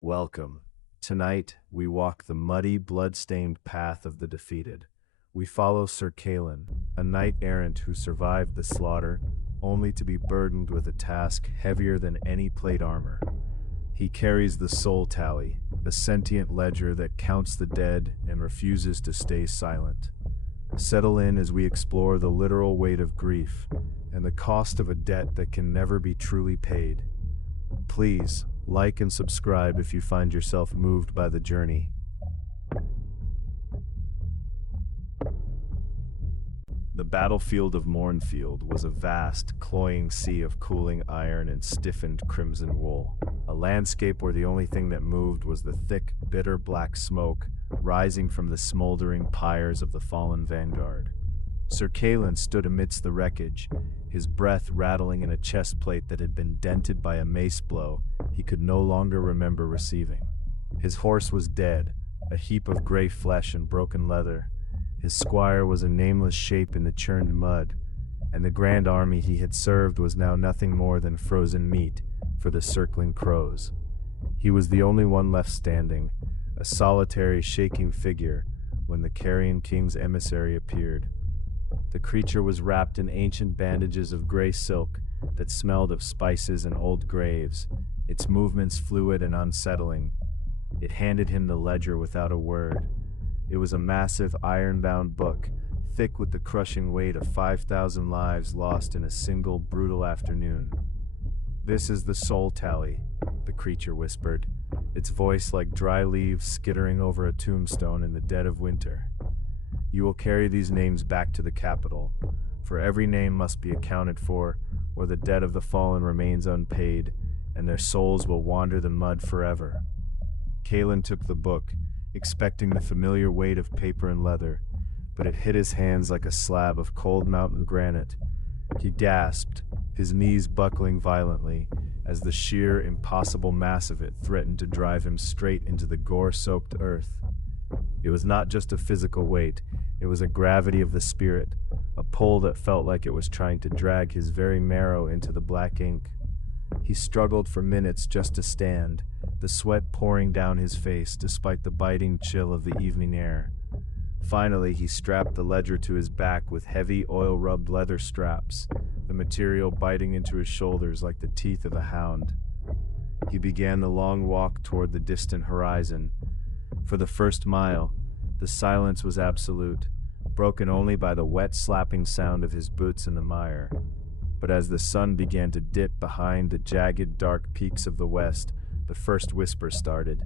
Welcome. Tonight, we walk the muddy, blood-stained path of the defeated. We follow Sir Kaelen, a knight-errant who survived the slaughter, only to be burdened with a task heavier than any plate armor. He carries the soul tally, a sentient ledger that counts the dead and refuses to stay silent. Settle in as we explore the literal weight of grief and the cost of a debt that can never be truly paid. Please, like and subscribe if you find yourself moved by the journey. The battlefield of Mournfield was a vast, cloying sea of cooling iron and stiffened crimson wool, a landscape where the only thing that moved was the thick, bitter black smoke rising from the smoldering pyres of the fallen vanguard. Sir Kaelen stood amidst the wreckage, his breath rattling in a chest plate that had been dented by a mace blow he could no longer remember receiving. His horse was dead, a heap of gray flesh and broken leather. His squire was a nameless shape in the churned mud, and the grand army he had served was now nothing more than frozen meat for the circling crows. He was the only one left standing, a solitary, shaking figure, when the Carrion king's emissary appeared. The creature was wrapped in ancient bandages of gray silk that smelled of spices and old graves, its movements fluid and unsettling. It handed him the ledger without a word. It was a massive iron-bound book, thick with the crushing weight of 5,000 lives lost in a single brutal afternoon. "This is the soul tally," the creature whispered, its voice like dry leaves skittering over a tombstone in the dead of winter. "You will carry these names back to the capital, for every name must be accounted for, or the debt of the fallen remains unpaid, and their souls will wander the mud forever." Kaelen took the book, expecting the familiar weight of paper and leather, but it hit his hands like a slab of cold mountain granite. He gasped, his knees buckling violently, as the sheer, impossible mass of it threatened to drive him straight into the gore-soaked earth. It was not just a physical weight, it was a gravity of the spirit, a pull that felt like it was trying to drag his very marrow into the black ink. He struggled for minutes just to stand, the sweat pouring down his face despite the biting chill of the evening air. Finally, he strapped the ledger to his back with heavy, oil-rubbed leather straps, the material biting into his shoulders like the teeth of a hound. He began the long walk toward the distant horizon. For the first mile, the silence was absolute, broken only by the wet slapping sound of his boots in the mire. But as the sun began to dip behind the jagged, dark peaks of the west, the first whisper started.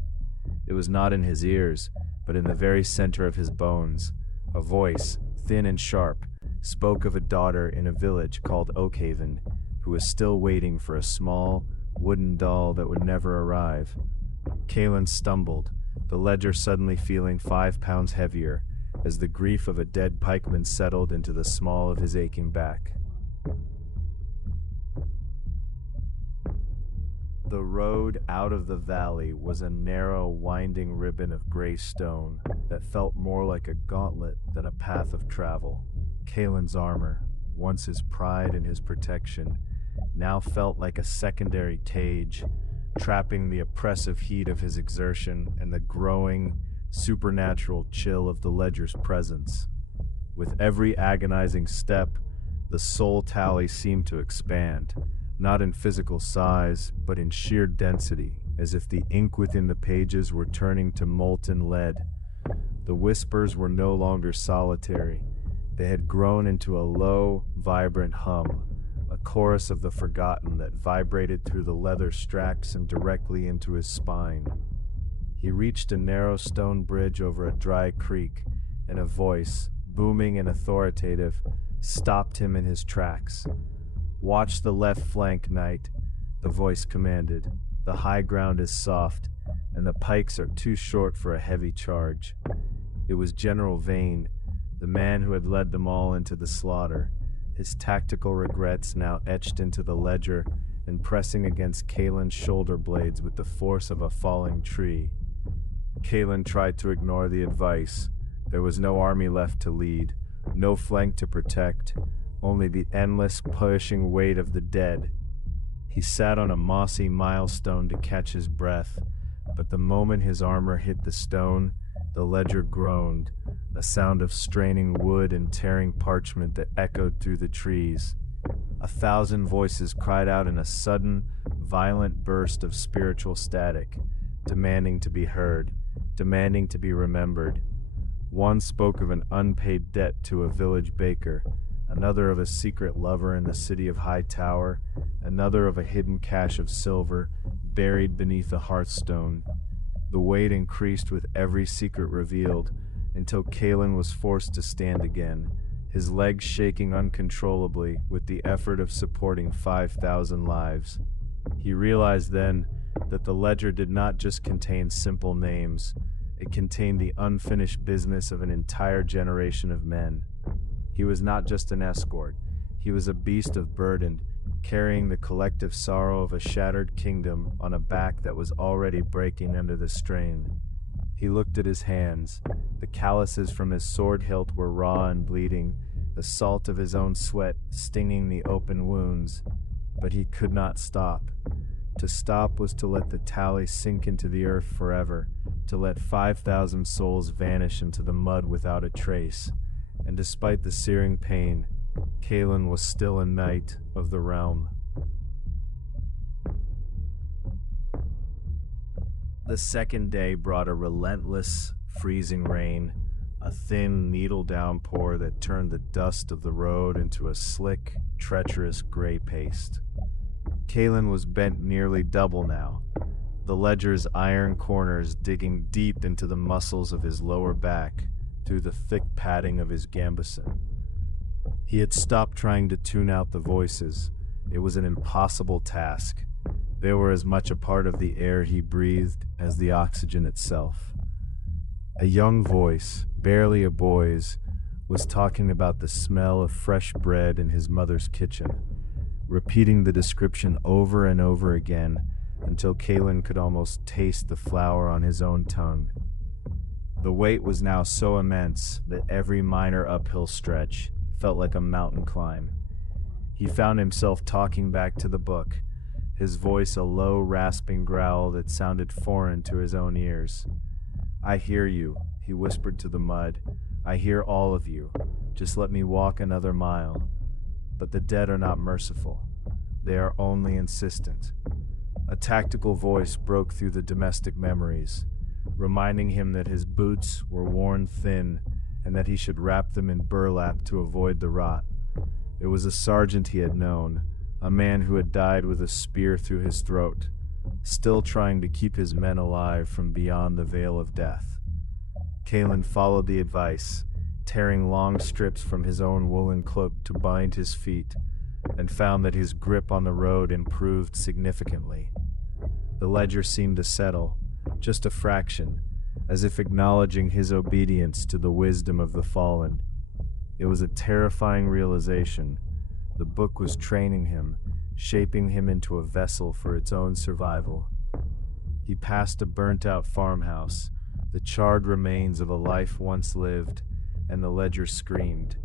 It was not in his ears, but in the very center of his bones. A voice, thin and sharp, spoke of a daughter in a village called Oakhaven, who was still waiting for a small, wooden doll that would never arrive. Kaelen stumbled, the ledger suddenly feeling 5 pounds heavier, as the grief of a dead pikeman settled into the small of his aching back. The road out of the valley was a narrow, winding ribbon of gray stone that felt more like a gauntlet than a path of travel. Kaelen's armor, once his pride and his protection, now felt like a secondary cage, trapping the oppressive heat of his exertion and the growing, supernatural chill of the ledger's presence. With every agonizing step, the soul tally seemed to expand, not in physical size, but in sheer density, as if the ink within the pages were turning to molten lead. The whispers were no longer solitary. They had grown into a low, vibrant hum, a chorus of the forgotten that vibrated through the leather straps and directly into his spine. He reached a narrow stone bridge over a dry creek, and a voice, booming and authoritative, stopped him in his tracks. "Watch the left flank, knight," the voice commanded. "The high ground is soft, and the pikes are too short for a heavy charge." It was General Vane, the man who had led them all into the slaughter, his tactical regrets now etched into the ledger and pressing against Kaelen's shoulder blades with the force of a falling tree. Kaelen tried to ignore the advice. There was no army left to lead, no flank to protect, only the endless, pushing weight of the dead. He sat on a mossy milestone to catch his breath, but the moment his armor hit the stone, the ledger groaned, a sound of straining wood and tearing parchment that echoed through the trees. 1,000 voices cried out in a sudden, violent burst of spiritual static, demanding to be heard, demanding to be remembered. One spoke of an unpaid debt to a village baker, another of a secret lover in the city of High Tower, another of a hidden cache of silver buried beneath a hearthstone. The weight increased with every secret revealed, until Kaelen was forced to stand again, his legs shaking uncontrollably with the effort of supporting 5,000 lives. He realized then that the ledger did not just contain simple names, it contained the unfinished business of an entire generation of men. He was not just an escort, he was a beast of burden, carrying the collective sorrow of a shattered kingdom on a back that was already breaking under the strain. He looked at his hands. The calluses from his sword hilt were raw and bleeding, the salt of his own sweat stinging the open wounds. But he could not stop. To stop was to let the tally sink into the earth forever, to let 5,000 souls vanish into the mud without a trace. And despite the searing pain, Kaelen was still a knight of the realm. The second day brought a relentless, freezing rain, a thin needle downpour that turned the dust of the road into a slick, treacherous gray paste. Kaelen was bent nearly double now, the ledger's iron corners digging deep into the muscles of his lower back through the thick padding of his gambeson. He had stopped trying to tune out the voices. It was an impossible task. They were as much a part of the air he breathed as the oxygen itself. A young voice, barely a boy's, was talking about the smell of fresh bread in his mother's kitchen, repeating the description over and over again until Kaelen could almost taste the flour on his own tongue. The weight was now so immense that every minor uphill stretch felt like a mountain climb. He found himself talking back to the book, his voice a low, rasping growl that sounded foreign to his own ears. "I hear you," he whispered to the mud. "I hear all of you. Just let me walk another mile." But the dead are not merciful. They are only insistent. A tactical voice broke through the domestic memories, reminding him that his boots were worn thin and that he should wrap them in burlap to avoid the rot. It was a sergeant he had known, a man who had died with a spear through his throat, still trying to keep his men alive from beyond the veil of death. Kaelen followed the advice, tearing long strips from his own woolen cloak to bind his feet, and found that his grip on the road improved significantly. The ledger seemed to settle, just a fraction, as if acknowledging his obedience to the wisdom of the fallen. It was a terrifying realization. The book was training him, shaping him into a vessel for its own survival. He passed a burnt-out farmhouse, the charred remains of a life once lived, and the ledger screamed.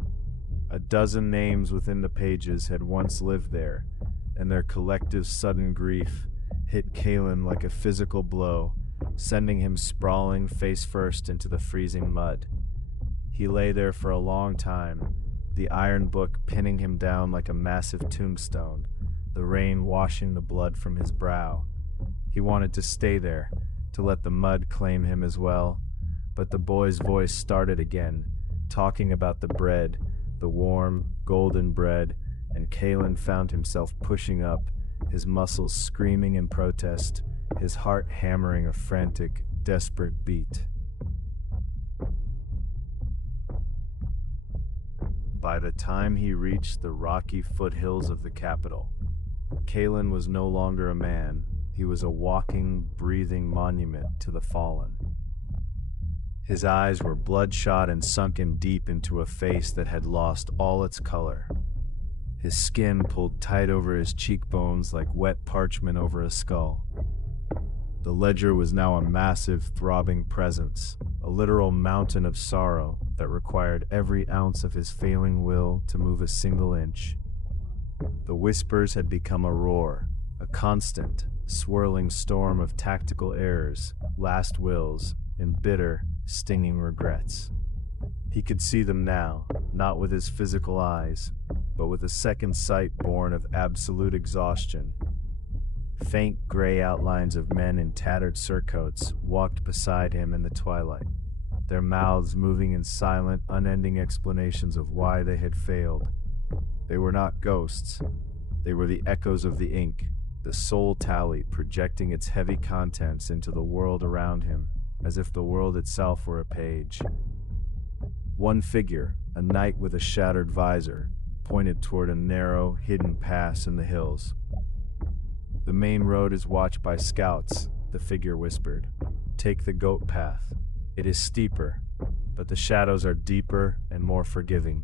A dozen names within the pages had once lived there, and their collective sudden grief hit Kaelen like a physical blow, sending him sprawling face first into the freezing mud. He lay there for a long time, the iron book pinning him down like a massive tombstone, the rain washing the blood from his brow. He wanted to stay there, to let the mud claim him as well, but the boy's voice started again, talking about the bread, the warm, golden bread, and Kaelen found himself pushing up, his muscles screaming in protest, his heart hammering a frantic, desperate beat. By the time he reached the rocky foothills of the capital, Kaelen was no longer a man. He was a walking, breathing monument to the fallen. His eyes were bloodshot and sunken deep into a face that had lost all its color. His skin pulled tight over his cheekbones like wet parchment over a skull. The ledger was now a massive, throbbing presence, a literal mountain of sorrow that required every ounce of his failing will to move a single inch. The whispers had become a roar, a constant, swirling storm of tactical errors, last wills, and bitter, stinging regrets. He could see them now, not with his physical eyes, but with a second sight born of absolute exhaustion. Faint gray outlines of men in tattered surcoats walked beside him in the twilight, their mouths moving in silent, unending explanations of why they had failed. They were not ghosts. They were the echoes of the ink, the soul tally projecting its heavy contents into the world around him, as if the world itself were a page. One figure, a knight with a shattered visor, pointed toward a narrow, hidden pass in the hills. "The main road is watched by scouts," the figure whispered. "Take the goat path. It is steeper, but the shadows are deeper and more forgiving."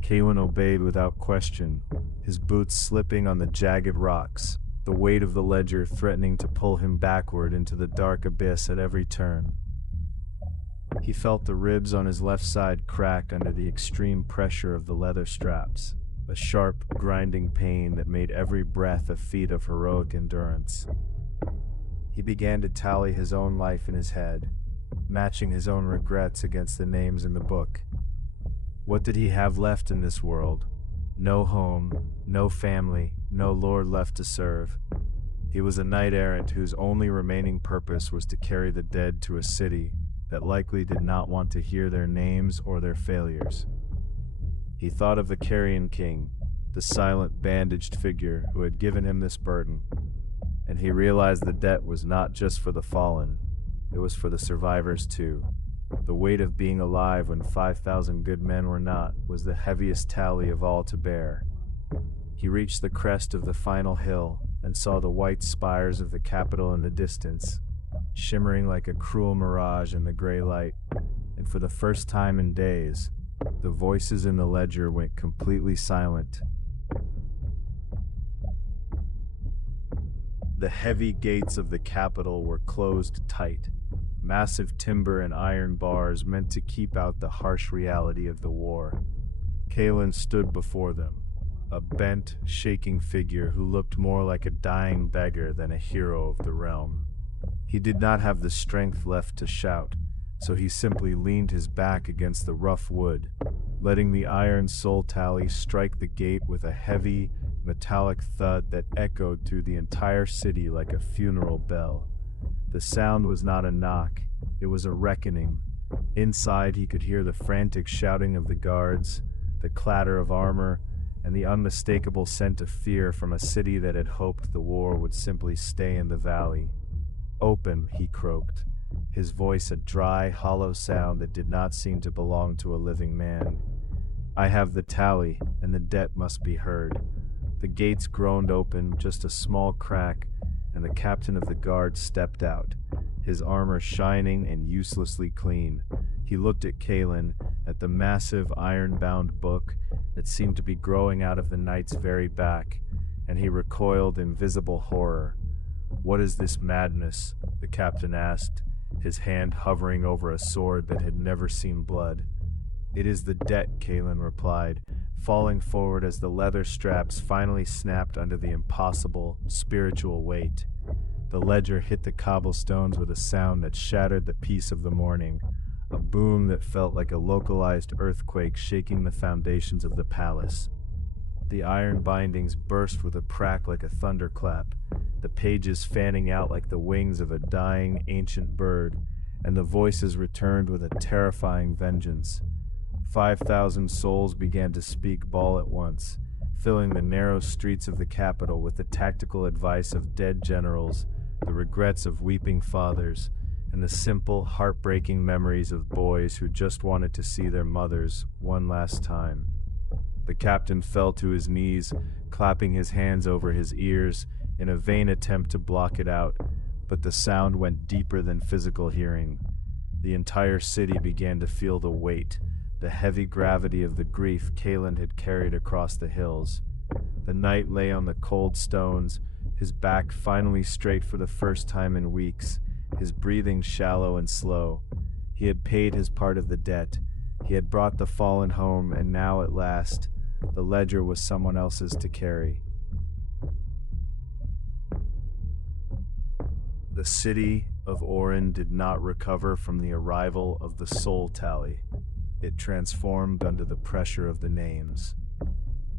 Kaelen obeyed without question, his boots slipping on the jagged rocks, the weight of the ledger threatening to pull him backward into the dark abyss at every turn. He felt the ribs on his left side crack under the extreme pressure of the leather straps, a sharp, grinding pain that made every breath a feat of heroic endurance. He began to tally his own life in his head, matching his own regrets against the names in the book. What did he have left in this world? No home, no family, no lord left to serve. He was a knight-errant whose only remaining purpose was to carry the dead to a city that likely did not want to hear their names or their failures. He thought of the Carrion king, the silent, bandaged figure who had given him this burden, and he realized the debt was not just for the fallen, it was for the survivors too. The weight of being alive when 5,000 good men were not was the heaviest tally of all to bear. He reached the crest of the final hill and saw the white spires of the capital in the distance, shimmering like a cruel mirage in the gray light, and for the first time in days, the voices in the ledger went completely silent. The heavy gates of the capital were closed tight, massive timber and iron bars meant to keep out the harsh reality of the war. Kaelen stood before them, a bent, shaking figure who looked more like a dying beggar than a hero of the realm. He did not have the strength left to shout, so he simply leaned his back against the rough wood, letting the iron soul tally strike the gate with a heavy, metallic thud that echoed through the entire city like a funeral bell. The sound was not a knock, it was a reckoning. Inside he could hear the frantic shouting of the guards, the clatter of armor, and the unmistakable scent of fear from a city that had hoped the war would simply stay in the valley. "Open," he croaked, his voice a dry, hollow sound that did not seem to belong to a living man. "I have the tally, and the debt must be heard." The gates groaned open, just a small crack, and the captain of the guard stepped out, his armor shining and uselessly clean. He looked at Kaelen, at the massive iron-bound book that seemed to be growing out of the knight's very back, and he recoiled in visible horror. "What is this madness?" the captain asked, his hand hovering over a sword that had never seen blood. "It is the debt," Kaelen replied, falling forward as the leather straps finally snapped under the impossible, spiritual weight. The ledger hit the cobblestones with a sound that shattered the peace of the morning, a boom that felt like a localized earthquake shaking the foundations of the palace. The iron bindings burst with a crack like a thunderclap, the pages fanning out like the wings of a dying, ancient bird, and the voices returned with a terrifying vengeance. 5,000 souls began to speak all at once, filling the narrow streets of the capital with the tactical advice of dead generals, the regrets of weeping fathers, and the simple, heartbreaking memories of boys who just wanted to see their mothers one last time. The captain fell to his knees, clapping his hands over his ears in a vain attempt to block it out, but the sound went deeper than physical hearing. The entire city began to feel the weight, the heavy gravity of the grief Kaelen had carried across the hills. The knight lay on the cold stones, his back finally straight for the first time in weeks, his breathing shallow and slow. He had paid his part of the debt. He had brought the fallen home, and now at last, the ledger was someone else's to carry. The city of Orin did not recover from the arrival of the soul tally. It transformed under the pressure of the names.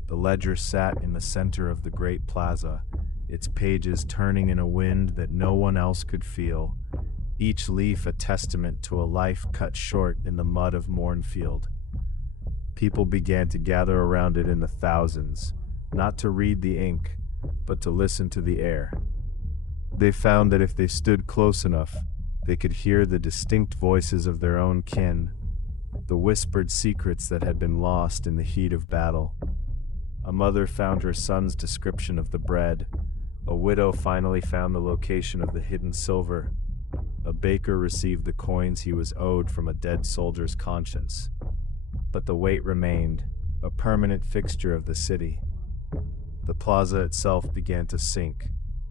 The ledger sat in the center of the great plaza, its pages turning in a wind that no one else could feel, each leaf a testament to a life cut short in the mud of Mornfield. People began to gather around it in the thousands, not to read the ink, but to listen to the air. They found that if they stood close enough, they could hear the distinct voices of their own kin, the whispered secrets that had been lost in the heat of battle. A mother found her son's description of the bread. A widow finally found the location of the hidden silver. A baker received the coins he was owed from a dead soldier's conscience. But the weight remained, a permanent fixture of the city. The plaza itself began to sink,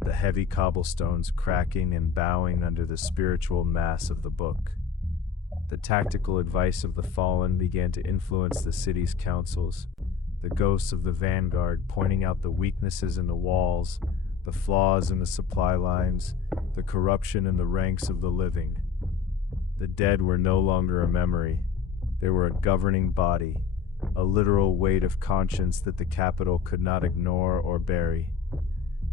the heavy cobblestones cracking and bowing under the spiritual mass of the book. The tactical advice of the fallen began to influence the city's councils, the ghosts of the vanguard pointing out the weaknesses in the walls, the flaws in the supply lines, the corruption in the ranks of the living. The dead were no longer a memory. They were a governing body, a literal weight of conscience that the capital could not ignore or bury.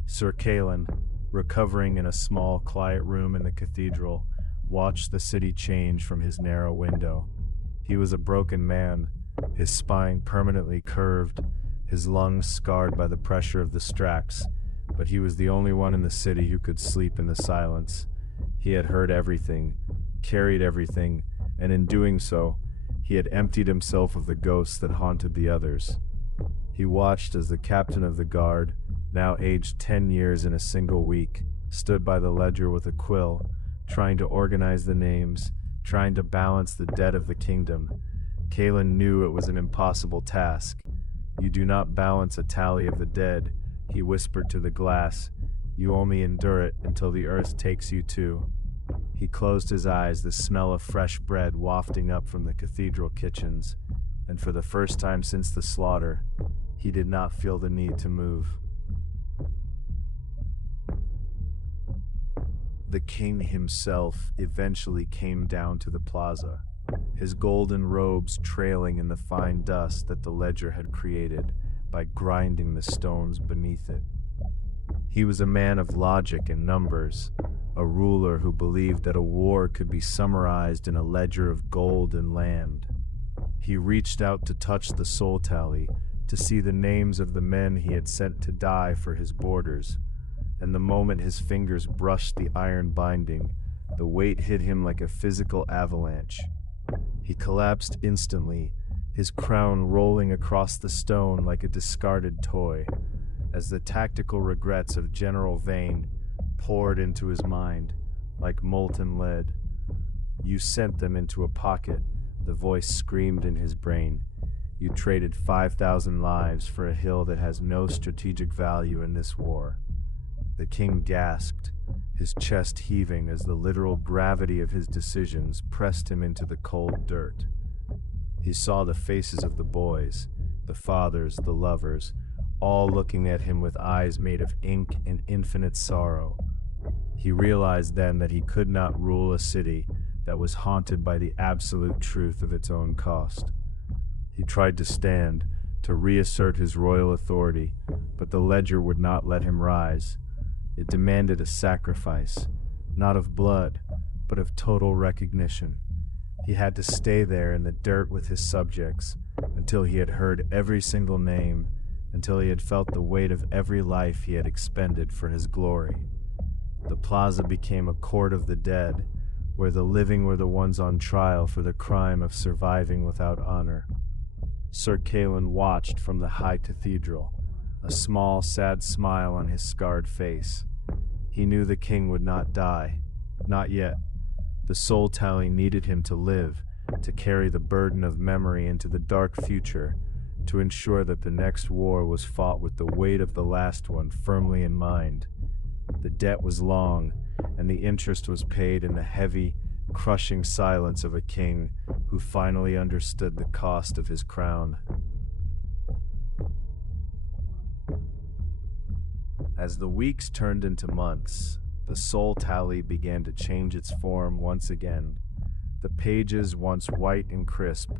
Sir Kaelen, recovering in a small, quiet room in the cathedral, watched the city change from his narrow window. He was a broken man, his spine permanently curved, his lungs scarred by the pressure of the Strax, but he was the only one in the city who could sleep in the silence. He had heard everything, carried everything, and in doing so, he had emptied himself of the ghosts that haunted the others. He watched as the captain of the guard, now aged 10 years in a single week, stood by the ledger with a quill, trying to organize the names, trying to balance the debt of the kingdom. Kaelen knew it was an impossible task. "You do not balance a tally of the dead," he whispered to the glass. "You only endure it until the earth takes you too." He closed his eyes, the smell of fresh bread wafting up from the cathedral kitchens, and for the first time since the slaughter, he did not feel the need to move. The king himself eventually came down to the plaza, his golden robes trailing in the fine dust that the ledger had created by grinding the stones beneath it. He was a man of logic and numbers, a ruler who believed that a war could be summarized in a ledger of gold and land. He reached out to touch the soul tally, to see the names of the men he had sent to die for his borders, and the moment his fingers brushed the iron binding, the weight hit him like a physical avalanche. He collapsed instantly, his crown rolling across the stone like a discarded toy, as the tactical regrets of General Vane poured into his mind like molten lead. "You sent them into a pocket," the voice screamed in his brain. "You traded 5,000 lives for a hill that has no strategic value in this war." The king gasped, his chest heaving as the literal gravity of his decisions pressed him into the cold dirt. He saw the faces of the boys, the fathers, the lovers, all looking at him with eyes made of ink and infinite sorrow. He realized then that he could not rule a city that was haunted by the absolute truth of its own cost. He tried to stand, to reassert his royal authority, but the ledger would not let him rise. It demanded a sacrifice, not of blood, but of total recognition. He had to stay there in the dirt with his subjects until he had heard every single name, until he had felt the weight of every life he had expended for his glory. The plaza became a court of the dead, where the living were the ones on trial for the crime of surviving without honor. Sir Kaelen watched from the high cathedral, a small, sad smile on his scarred face. He knew the king would not die. Not yet. The soul tally needed him to live, to carry the burden of memory into the dark future, to ensure that the next war was fought with the weight of the last one firmly in mind. The debt was long, and the interest was paid in the heavy, crushing silence of a king who finally understood the cost of his crown. As the weeks turned into months, The soul tally began to change its form once again. The pages, once white and crisp,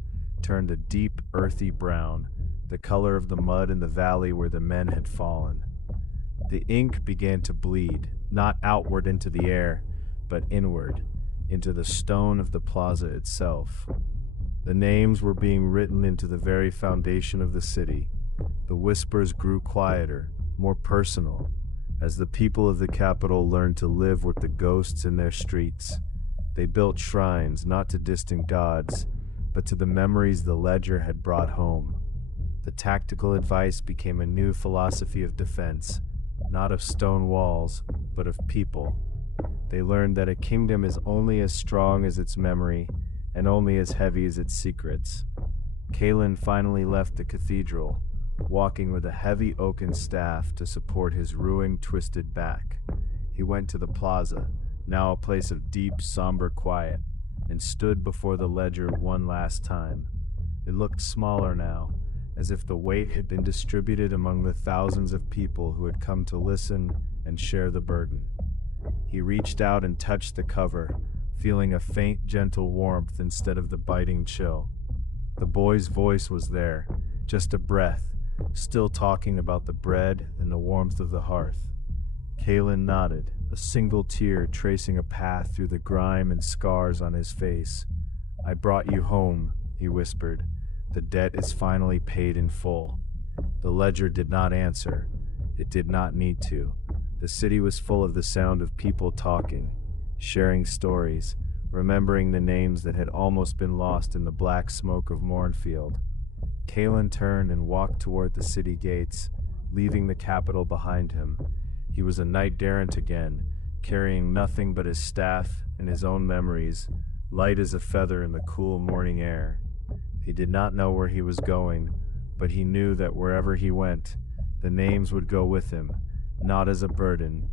turned a deep, earthy brown, the color of the mud in the valley where the men had fallen. The ink began to bleed, not outward into the air, but inward, into the stone of the plaza itself. The names were being written into the very foundation of the city. The whispers grew quieter, more personal, as the people of the capital learned to live with the ghosts in their streets. They built shrines not to distant gods, but to the memories the ledger had brought home. The tactical advice became a new philosophy of defense, not of stone walls, but of people. They learned that a kingdom is only as strong as its memory, and only as heavy as its secrets. Kaelen finally left the cathedral, walking with a heavy oaken staff to support his ruined, twisted back. He went to the plaza, now a place of deep, somber quiet, and stood before the ledger one last time. It looked smaller now, as if the weight had been distributed among the thousands of people who had come to listen and share the burden. He reached out and touched the cover, feeling a faint, gentle warmth instead of the biting chill. The boy's voice was there, just a breath, still talking about the bread and the warmth of the hearth. Kaelen nodded, a single tear tracing a path through the grime and scars on his face. "I brought you home," he whispered. "The debt is finally paid in full." The ledger did not answer. It did not need to. The city was full of the sound of people talking, sharing stories, remembering the names that had almost been lost in the black smoke of Mournfield. Kaelen turned and walked toward the city gates, leaving the capital behind him. He was a knight-errant again, carrying nothing but his staff and his own memories, light as a feather in the cool morning air. He did not know where he was going, but he knew that wherever he went, the names would go with him, not as a burden.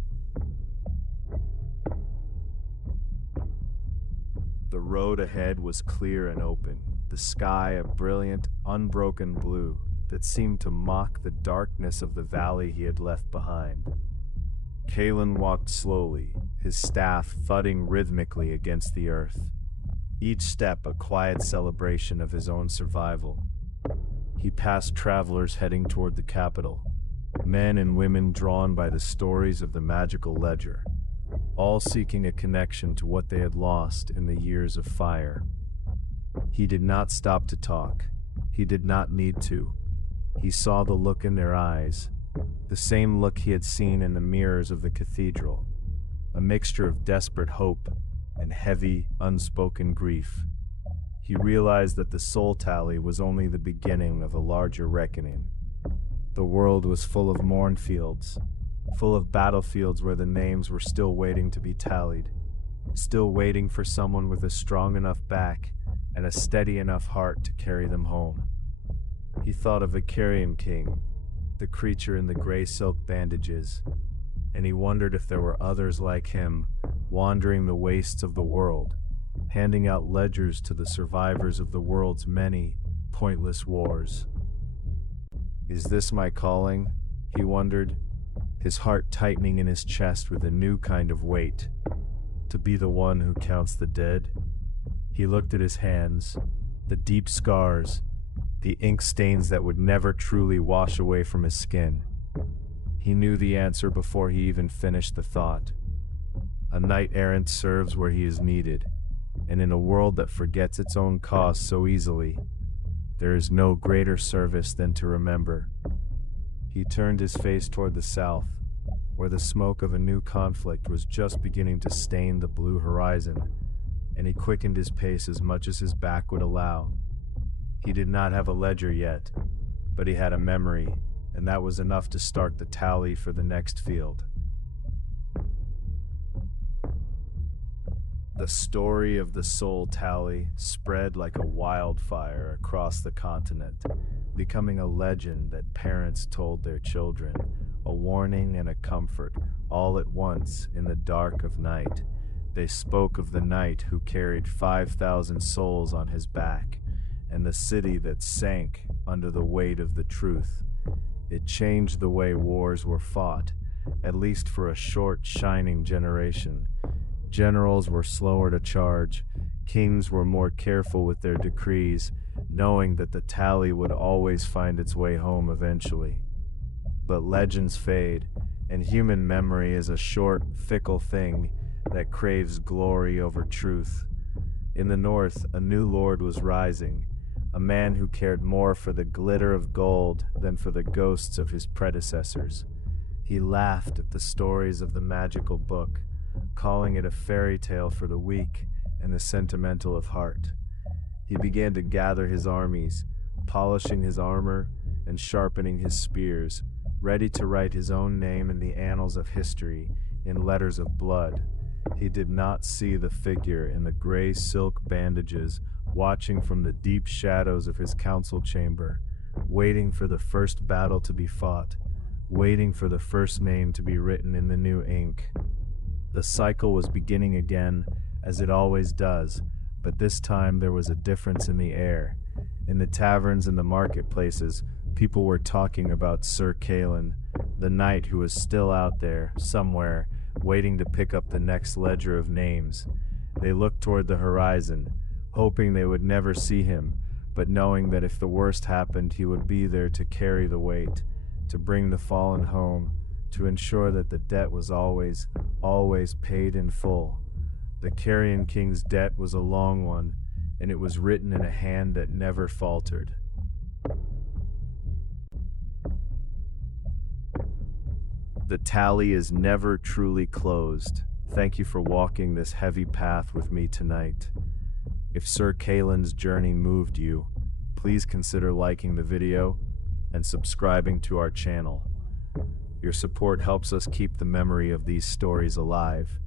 The road ahead was clear and open, the sky a brilliant, unbroken blue that seemed to mock the darkness of the valley he had left behind. Kaelen walked slowly, his staff thudding rhythmically against the earth, each step a quiet celebration of his own survival. He passed travelers heading toward the capital, men and women drawn by the stories of the magical ledger, all seeking a connection to what they had lost in the years of fire. He did not stop to talk. He did not need to. He saw the look in their eyes, the same look he had seen in the mirrors of the cathedral, a mixture of desperate hope and heavy, unspoken grief. He realized that the soul tally was only the beginning of a larger reckoning. The world was full of mournfields, full of battlefields where the names were still waiting to be tallied, still waiting for someone with a strong enough back and a steady enough heart to carry them home. He thought of the Carrion king, the creature in the gray silk bandages, and he wondered if there were others like him, wandering the wastes of the world, handing out ledgers to the survivors of the world's many pointless wars. "Is this my calling?" he wondered, his heart tightening in his chest with a new kind of weight. To be the one who counts the dead? He looked at his hands, the deep scars, the ink stains that would never truly wash away from his skin. He knew the answer before he even finished the thought. A knight-errant serves where he is needed, and in a world that forgets its own cause so easily, there is no greater service than to remember. He turned his face toward the south, where the smoke of a new conflict was just beginning to stain the blue horizon, and he quickened his pace as much as his back would allow. He did not have a ledger yet, but he had a memory, and that was enough to start the tally for the next field. The story of the soul tally spread like a wildfire across the continent, becoming a legend that parents told their children, a warning and a comfort, all at once in the dark of night. They spoke of the knight who carried 5,000 souls on his back, and the city that sank under the weight of the truth. It changed the way wars were fought, at least for a short, shining generation. Generals were slower to charge, kings were more careful with their decrees, knowing that the tally would always find its way home eventually. But legends fade, and human memory is a short, fickle thing that craves glory over truth. In the north, a new lord was rising, a man who cared more for the glitter of gold than for the ghosts of his predecessors. He laughed at the stories of the magical book, calling it a fairy tale for the weak and the sentimental of heart. He began to gather his armies, polishing his armor and sharpening his spears, ready to write his own name in the annals of history in letters of blood. He did not see the figure in the gray silk bandages watching from the deep shadows of his council chamber, waiting for the first battle to be fought, waiting for the first name to be written in the new ink. The cycle was beginning again, as it always does, but this time there was a difference in the air. In the taverns and the marketplaces, people were talking about Sir Kaelen, the knight who was still out there, somewhere, waiting to pick up the next ledger of names. They looked toward the horizon, hoping they would never see him, but knowing that if the worst happened, he would be there to carry the weight, to bring the fallen home, to ensure that the debt was always, always paid in full. The Carrion King's debt was a long one, and it was written in a hand that never faltered. The tally is never truly closed. Thank you for walking this heavy path with me tonight. If Sir Kaelen's journey moved you, please consider liking the video and subscribing to our channel. Your support helps us keep the memory of these stories alive.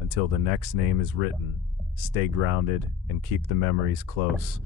Until the next name is written, stay grounded and keep the memories close.